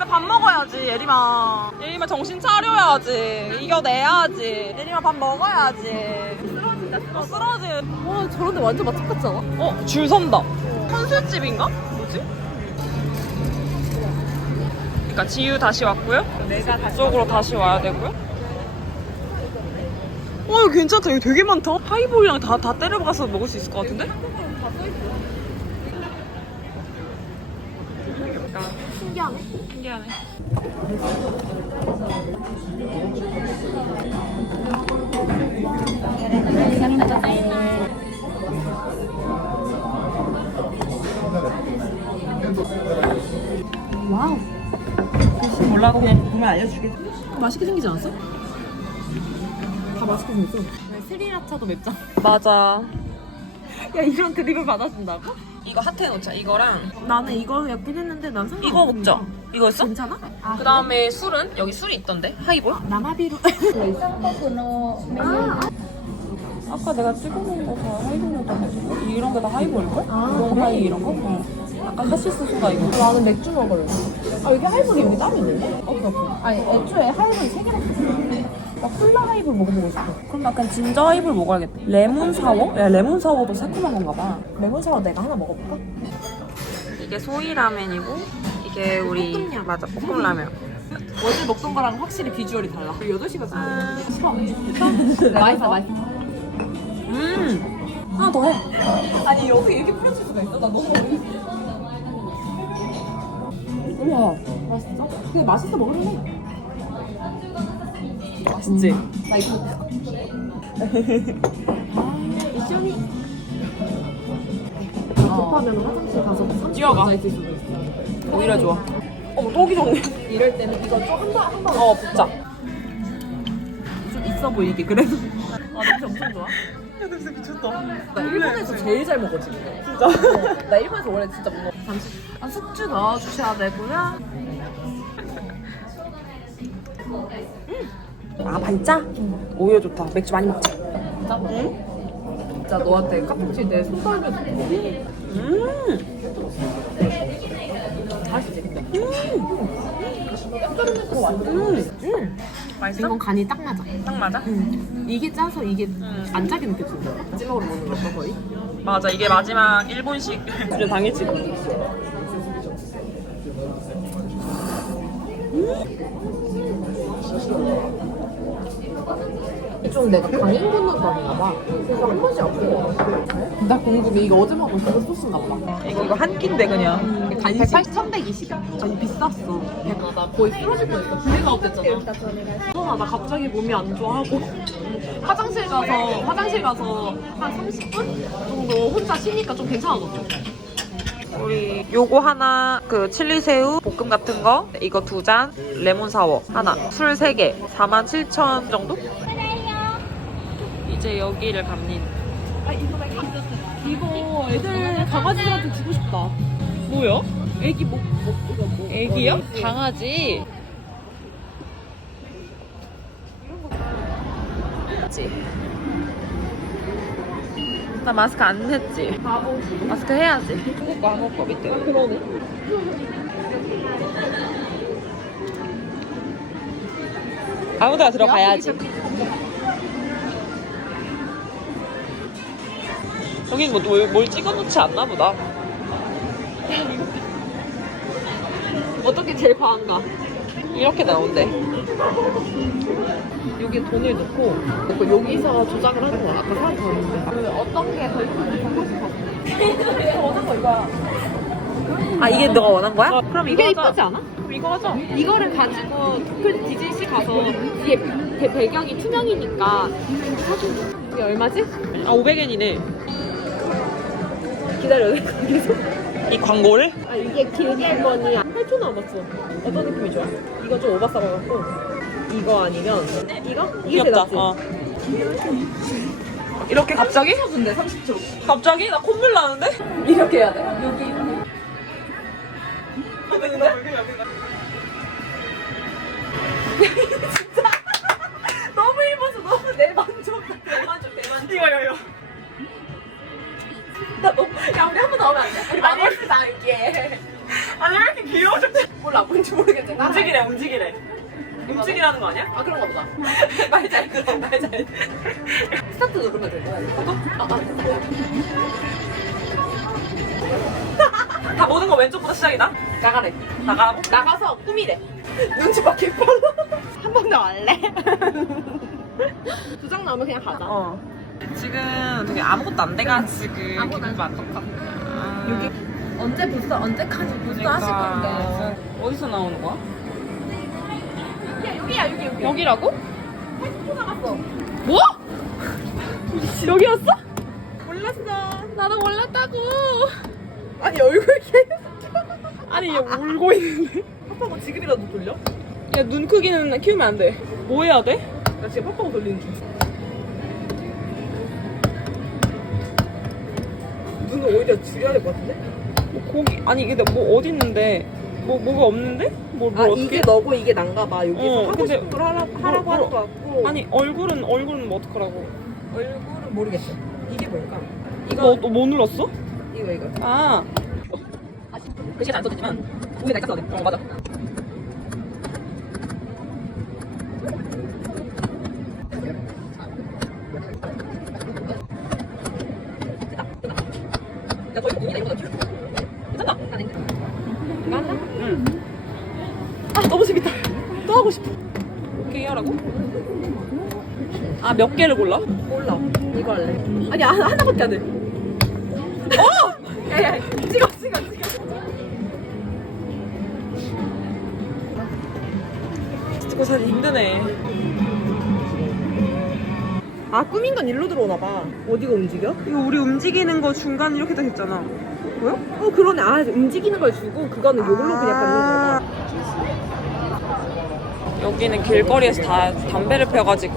근데 밥 먹어야지 예림아. 예림아 정신 차려야지. 이겨내야지. 예림아 밥 먹어야지. 쓰러진다 쓰러져 쓰러지 와 저런데 완전 맛집 같지 않아? 어? 줄 선다. 컨술집인가? 뭐지? 그러니까 지유 다시 왔고요. 내가 다시 이쪽으로 다시 와야 되고요. 어 이거 괜찮다. 여기 되게 많다. 하이볼이랑 다, 다 때려박아서 먹을 수 있을 것 같은데? 신기하네. 신기하네 와우. 몰라 그냥 보면 알려주게 맛있게 생기지 않았어? 다 맛있게 생겼어. 스리라차도 맵잖아. 맞아 야 이런 드립을 받아준다고? 이거 핫해 놓자 이거랑 나는 이거 였긴 했는데 난 상관. 이거 먹자 이거였어? 괜찮아? 아, 그 다음에 술은? 여기 술이 있던데 하이볼? 나마비로. 아까 내가 찍어놓은 거 다 하이볼이었다고 이런 게 다 하이볼일걸? 아, 롱하이 이런 거? 어. 아까 카시스 소다 이거 나는 맥주 먹을래. 아 여기 하이볼이 여기 따로 있는데? 어 그렇군. 아니 애초에 하이볼이 세 개밖에 없어. 나 콜라 하이볼 먹어보고 싶어. 그럼 약간 진저 하이볼 먹어야겠다 레몬 사워? 야 레몬 사워도 새콤한 건가 봐 레몬 샤워 내가 하나 먹어볼까? 이게 소이 라면이고 이게 우리. 맞아 볶음 라면 어제 먹던 거랑 확실히 비주얼이 달라. 8시간 지났는데. 싫어. 맛있어, 맛있어. 음 하나 더 해 아니, 어떻게 이렇게 뿌려칠 수가 있어? 나 너무 어려워. 우와, 맛있어? 근데 맛있어 먹으려네. 맛있지? 나 이거 아. 급하면 화장실 가서 30분 뛰어가. 앉아있을 수도 있어. 오히려 좋아 어머 떡이 좋네 이럴 때는 이거 좀한 번, 한 번. 어 붓자 좀 있어 보이게, 그래도. 아, 냄새 엄청 좋아. 야 냄새 미쳤다 나 일본에서 제일 잘 먹어, 지금. 진짜? 나 일본에서 원래 진짜 못 먹어. 잠시. 아, 숙주 넣어주셔야 되고요. 아 반짜? 오히려 좋다 맥주 많이 먹자 진짜? 응? 진짜 너한테 카톡 칠때 손 떨면 음 맛있지 근데? 음! 거 음. 맛있어? 이건 간이 딱 맞아 딱 맞아? 음. 이게 짜서 이게 안 짜게 느껴진다 마지막으로 먹는 걸까 거의? 맞아 이게 마지막 일본식 그래 당일치 좀 내가 강행 건너다니나 봐. 그래서 한 번씩 아픈 거 같아. 나 궁금해. 이거 어제 먹은 그거 소스인가 봐 이거 이거 한 끼인데 그냥. 간식 180, 1120 아니 비쌌어. 대박 나 거의 쓰러질 뻔했어. 블랙아웃 됐잖아. 어, 나 갑자기 몸이 안 좋아하고. 화장실 가서 화장실 가서 한 30분 정도 혼자 쉬니까 좀 괜찮아졌어. 우리 요거 하나 그 칠리새우 볶음 같은 거. 이거 두 잔. 레몬 사워. 하나. 술 세 개. 47,000 정도? 이제 여기를 갑니다. 아 이거 애들 강아지들한테 주고 싶다. 뭐야? 애기 목, 목 이거 뭐 애기요? 강아지? 했지. 나 마스크 안 했지. 마스크 해야지. 한국 거 한국 거 밑에 그러네. 아무데나 들어가야지 여긴 뭐, 뭘, 뭘 찍어놓지 않나 보다. 어떻게 제일 과한가? 이렇게 나온대. 여기 돈을 넣고 넣고 여기서 조작을 하는 거야. 아까 사람 봤는데. 그 어떤 게더 이쁜지 원한 거? 이거야 아 이게 너가 원한 거야? 그럼 이거 이게 하자. 이쁘지 않아? 그럼 이거 하자. 이거를 가지고 도쿄 디즈니시 가서 뒤에 배, 배경이 투명이니까 이게 얼마지? 아 500엔이네 기다려 계속 이 광고를? 아 이게 길게 할 거니 8초 남았어 어떤 느낌이 좋아? 이거 좀 오바싸가갖고 이거 아니면 이거? 이게 제일 귀엽다 낫지? 어. 이렇게 갑자기? 30초인데 30초 갑자기? 나 콧물 나는데? 이렇게 해야 돼 여기 너무 예뻐서 너무 내 만족 대만족 대만족 이거 이거 이거 나 너무 야 우리 한 번 더 하면 안 돼? 우리 마무리 나올게 아니 왜 이렇게 귀여워 죽지. 몰라 뭔지 모르겠는데 나 움직이래 움직이래. 움직이라는 거 아니야? 아 그런가 보다 말잘 들어 말잘. 스타트 누르면 될 거야 아, 아, 다 모든 거 왼쪽부터 시작이다. 나가래 나가라고? 나가서 꾸미래 눈치 봐 개빨라 한 번 더 할래? 두 장 나오면 그냥 가자 어. 지금 되게 아무것도 안 돼가지고 아무것도 안 기분 안 좋다. 여기 언제 부스 언제까지 부스 하실 건데 어디서 나오는 거야? 야 여기야 여기 여기 여기라고? 또 나갔어 뭐? 여기였어? 몰랐어 나도 몰랐다고 아니 얼굴 계속 아니 얘 울고 있는데 파파고 지금이라도 돌려? 야 눈 크기는 키우면 안 돼 뭐 해야 돼? 나 지금 파파고 돌리는 중 눈을 오히려 줄여야 될 것 같은데? 뭐 고기 아니 이게 뭐 어디 있는데 뭐 뭐가 없는데? 뭘, 뭘아 어떻게 이게 너고 이게 난가 봐 여기서 어, 하고 근데 싶은 걸 하라, 하라고 뭐- 하는 것 같고 아니 얼굴은 얼굴은 뭐 어떡하라고 얼굴은 모르겠어 이게 뭘까? 이거 너뭐 눌렀어? 이거 이거 아 글씨는 안 써졌지만 우에 날짜 써야 돼. 어 맞아. 야 거의 고민이다 이거 괜찮다. 이거 한다? 응. 아 너무 재밌다. 또 하고 싶어. 오케이 하라고? 아 몇 개를 골라? 몰라 이거 할래 아니 하나, 하나밖에 안돼 어! 야야 찍어 찍어 찍어 찍고 사진 힘드네. 아 꾸민 건 일로 들어오나 봐 어디가 움직여? 이거 우리 움직이는 거 중간 이렇게 돼 있잖아. 뭐야? 어 그러네 아 움직이는 걸 주고 그거는 요걸로 그냥 받는 거다 여기는 길거리에서 다 담배를 펴가지고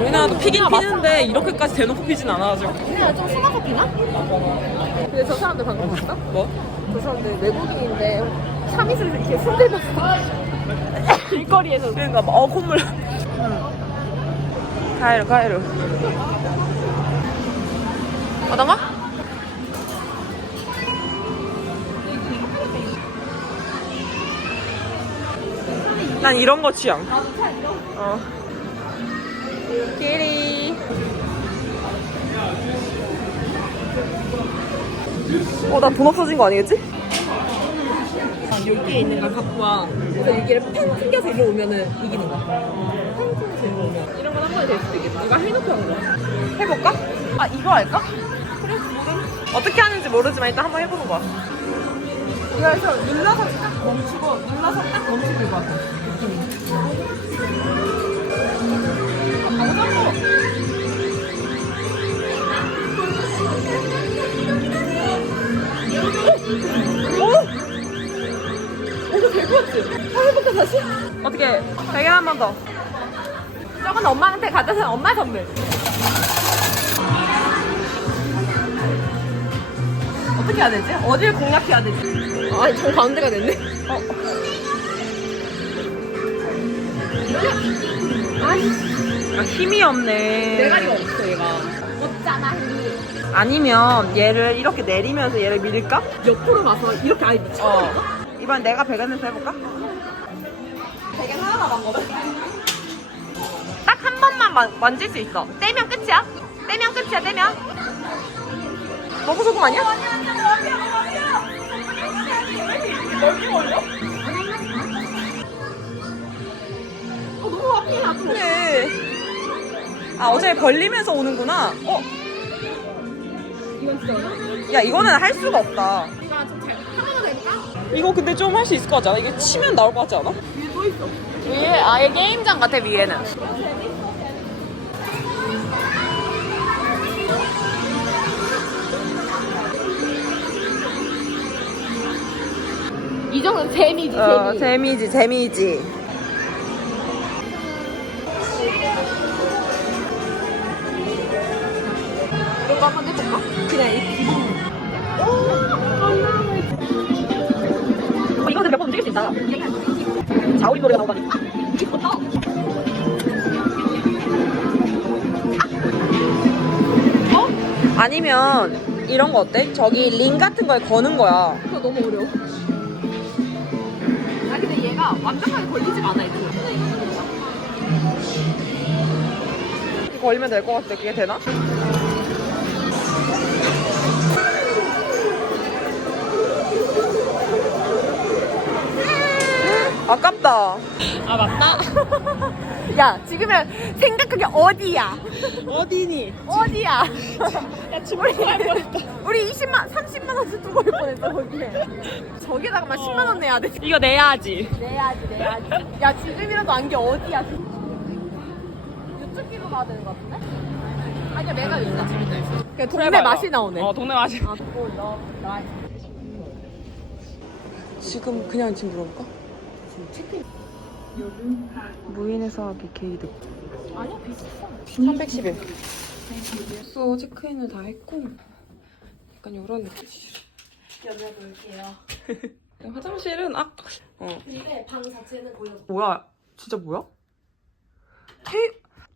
우리나라도 피긴 피는데 이렇게까지 대놓고 피진 않아가지고 그냥 좀 숨어서 피나? 근데 저 사람들 방금 봤어? 뭐? 저 사람들 외국인인데 샤밋을 이렇게 손들면서 길거리에서 그러니까 어 콧물 가이로 가이로 어떤가? 난 이런 거 취향. 어. 끼리 어 나 돈 없어진 거 아니겠지? 여기에 있는 걸 갖고 와. 그래서 여기를 팽 튕겨서 일로 오면은 이기는 거야. 팽 튕겨서 일로 오면 이런 건 한 번에 될 수도 있겠다. 이거 해놓고 한 거야. 해볼까? 아 이거 할까? 그래 어떻게 하는지 모르지만 일단 한번 해보는 거야 이거에서 눌러서 딱 멈추고 눌러서 딱 멈추고 이거 하자 이거 될것 같지? 한번 해볼까 다시? 어떻게 되게 한번 더. 저건 엄마한테 갖다 준 엄마 선물 어떻게 해야 되지? 어딜 공략해야 되지? 아니 저 가운데가 됐네 어. 아니 아, 힘이 없네. 대가리가 없어 얘가 없잖아 힘이 아니면 얘를 이렇게 내리면서 얘를 밀까? 옆으로 가서 이렇게 아예 미쳐 어. 이번 내가 배관에서 해볼까? 되게 하나 남았거든 딱 한 번만 만, 만질 수 있어. 떼면 끝이야. 떼면 끝이야. 떼면. 너무 소금 아니야? 어 너무 나도 그래. 아 어차피 벌리면서 오는구나. 어? 이건 진짜 어려워 야 이거는 할 수가 없다. 이거 좀잘? 이거 근데 좀 할 수 있을 것 같지 않아? 이게 치면 나올 것 같지 않아? 위에 또 있어 위에 아예 게임장 같아 위에는. 재미지 어 재미지 재미지. 이거 한번 해볼까? 그냥 이 기본 어, 이거는 몇 번 움직일 수 있다. 자우리 노래가 나오다니. 어? 아니면 이런 거 어때? 저기 링 같은 거에 거는 거야. 그거 너무 어려워 자체가 완벽하게 걸리지가 않아 이거. 걸리면 될 것 같아. 그게 되나? 아깝다. 아 맞다. 야 지금은 생각하기 어디야? 어디니? 어디야? 야 우리 우리 20만 30만 원씩 두고 올 뻔했어 거기에. 저기다가만 10만 원 내야 돼. 이거 내야지. 내야지 내야지. 야 지금이라도 안게 어디야? 이쪽 길로 가야 되는 것 같은데? 아니야 내가 여기다 재밌다 있어. 그냥 동네 맛이 나오네. 어, 동네 맛이. 아, 또 너, 나 지금 그냥 지금 물어볼까? 체크인. 무인에서 하기 게이드. 아니야 비슷해. 311. 숙소 체크인을 다 했고 약간 이런 느낌. 여쭤볼게요. 화장실은 아 어. 근데 방 자체는 거의 뭐야? 진짜 뭐야? 캐...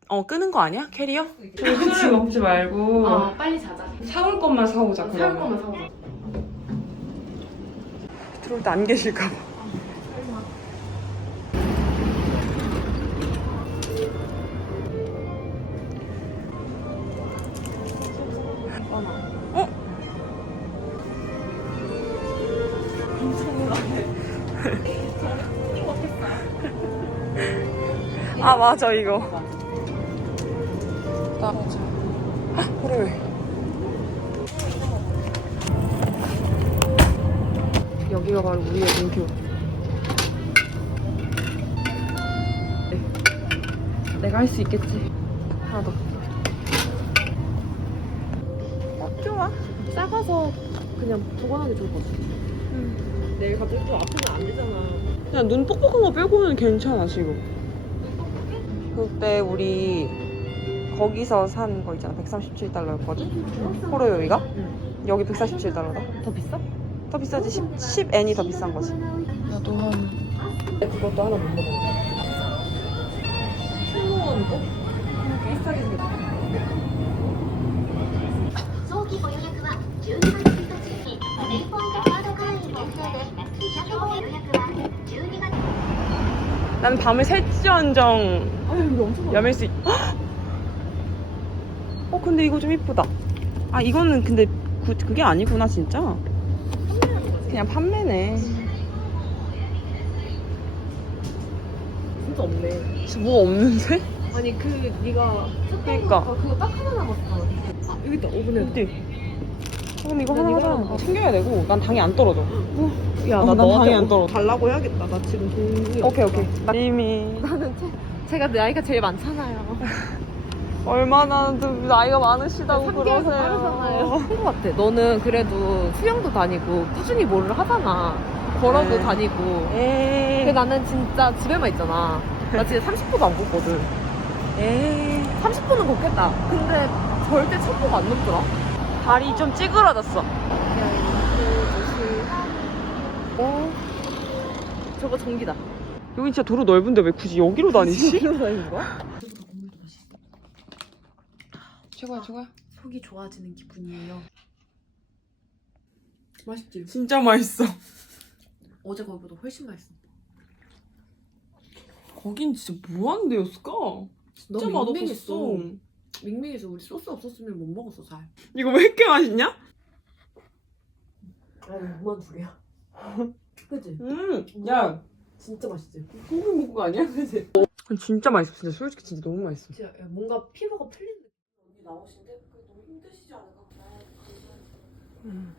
어 끄는 거 아니야? 캐리어? 술을 먹지 말고 어 빨리 자자. 사올 것만 사오자 사올 거면 사오자. 들어올 때 안 계실까 봐. 아 맞아 이거. 나 맞아 그래. 여기가 바로 우리의 문표 네. 내가 할 수 있겠지. 하나 더. 어, 좋아 작아서 그냥 보관하기 좋을 것 같아. 내일 갑자기 또 아프면 안 되잖아. 그냥 눈 뻑뻑한 거 빼고는 괜찮아 지금 그때 우리 거기서 산 거 있잖아 137달러였거든? 호로요이가? 응. 여기 147달러다 더 비싸? 더 비싸지 10, 10엔이 더 비싼 거지 나도 한 그것도 하나 못 먹어 승무원 거? 비싸게 난 밤을 셋째 한정 여기 엄청 많아. 헉! 어 근데 이거 좀 이쁘다 아 이거는 근데 그, 그게 아니구나 진짜 그냥 판매네 진짜 없네. 진짜 뭐 없는데? 아니, 그, 네가 그러니까. 아, 그거 딱 하나 남았어. 아, 여기 있다, 오븐에. 어디? 그럼 이거 난 하나 이거 하나 아, 챙겨야 되고 난 당이 안 떨어져 야, 어, 난 당이 안 떨어져 달라고 해야겠다. 나 지금 돈이 오케이 오케이 이미 나는 제, 제가 나이가 제일 많잖아요. 얼마나 좀 나이가 많으시다고 3개월 그러세요 빠르잖아요. 한것 같아. 너는 그래도 수영도 다니고 꾸준히 뭐를 하잖아. 걸어도 네. 다니고. 에이 근데 나는 진짜 집에만 있잖아. 나 진짜 30분도 안 걷거든. 에이 30분은 걷겠다. 근데 절대 천보가 안 넘더라. 발이 좀 찌그러졌어 어? 저거 전기다. 여기 진짜 도로 넓은데 왜 굳이 여기로 다니지? 여기로 다니는 거야? 최고야 최고야 속이 좋아지는 기분이에요. 맛있지? 진짜 맛있어 어제 거보다 훨씬 맛있어. 거긴 진짜 뭐하는 데였을까? 진짜 너무 맛없었어 밍밍했어. 밍밍해서 우리 소스 없었으면 못 먹었어 잘. 이거 왜 이렇게 맛있냐? 아 뭐만 둘이야. 그치? 음 야 진짜 맛있지? 소금 묵국 아니야? 그치? 진짜 맛있어 진짜 솔직히 진짜 너무 맛있어 진짜 야, 뭔가 피부가 풀리는 느낌. 언니 나오신데? 너무 힘드시지 않을까? 음.